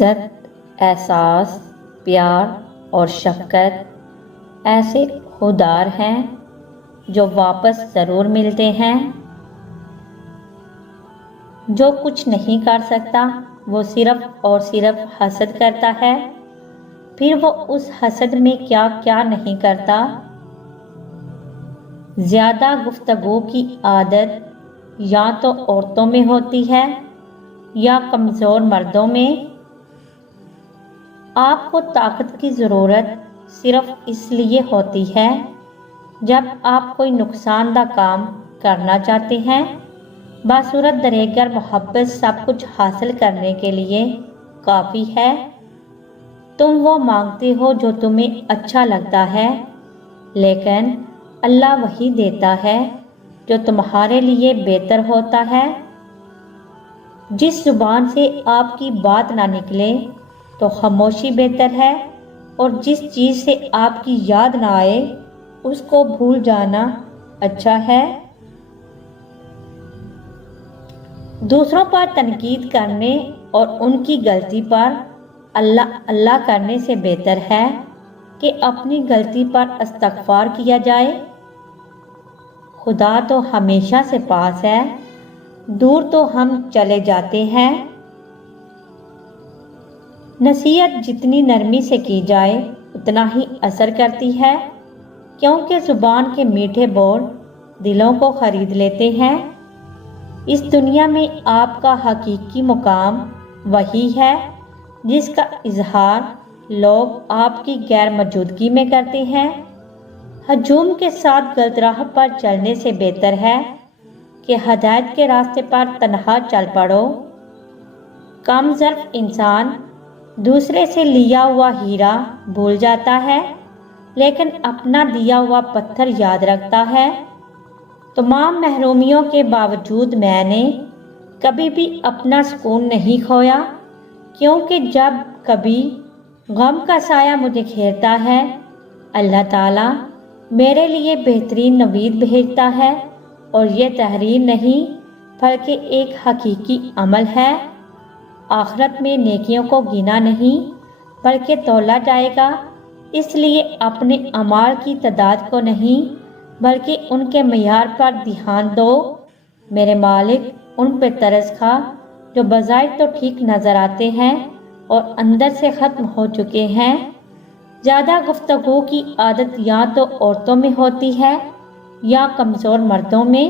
عزت، احساس، پیار اور شفقت ایسے خوددار ہیں جو واپس ضرور ملتے ہیں۔ جو کچھ نہیں کر سکتا وہ صرف اور صرف حسد کرتا ہے، پھر وہ اس حسد میں کیا کیا نہیں کرتا۔ زیادہ گفتگو کی عادت یا تو عورتوں میں ہوتی ہے یا کمزور مردوں میں۔ آپ کو طاقت کی ضرورت صرف اس لیے ہوتی ہے جب آپ کوئی نقصان دہ کام کرنا چاہتے ہیں۔ باصورت درگر محبت سب کچھ حاصل کرنے کے لیے کافی ہے۔ تم وہ مانگتے ہو جو تمہیں اچھا لگتا ہے، لیکن اللہ وہی دیتا ہے جو تمہارے لیے بہتر ہوتا ہے۔ جس زبان سے آپ کی بات نہ نکلے تو خاموشی بہتر ہے، اور جس چیز سے آپ کی یاد نہ آئے اس کو بھول جانا اچھا ہے۔ دوسروں پر تنقید کرنے اور ان کی غلطی پر اللہ اللہ کرنے سے بہتر ہے کہ اپنی غلطی پر استغفار کیا جائے۔ خدا تو ہمیشہ سے پاس ہے، دور تو ہم چلے جاتے ہیں۔ نصیحت جتنی نرمی سے کی جائے اتنا ہی اثر کرتی ہے، کیونکہ زبان کے میٹھے بول دلوں کو خرید لیتے ہیں۔ اس دنیا میں آپ کا حقیقی مقام وہی ہے جس کا اظہار لوگ آپ کی غیر موجودگی میں کرتے ہیں۔ ہجوم کے ساتھ غلط راہ پر چلنے سے بہتر ہے کہ ہدایت کے راستے پر تنہا چل پڑو۔ کم ظرف انسان دوسرے سے لیا ہوا ہیرا بھول جاتا ہے، لیکن اپنا دیا ہوا پتھر یاد رکھتا ہے۔ تمام محرومیوں کے باوجود میں نے کبھی بھی اپنا سکون نہیں کھویا، کیونکہ جب کبھی غم کا سایہ مجھے گھیرتا ہے اللہ تعالیٰ میرے لیے بہترین نوید بھیجتا ہے، اور یہ تحریر نہیں بلکہ ایک حقیقی عمل ہے۔ آخرت میں نیکیوں کو گنا نہیں بلکہ تولا جائے گا، اس لیے اپنے اعمال کی تعداد کو نہیں بلکہ ان کے معیار پر دھیان دو۔ میرے مالک ان پہ ترس کھا جو بظاہر تو ٹھیک نظر آتے ہیں اور اندر سے ختم ہو چکے ہیں۔ زیادہ گفتگو کی عادت یا تو عورتوں میں ہوتی ہے یا کمزور مردوں میں۔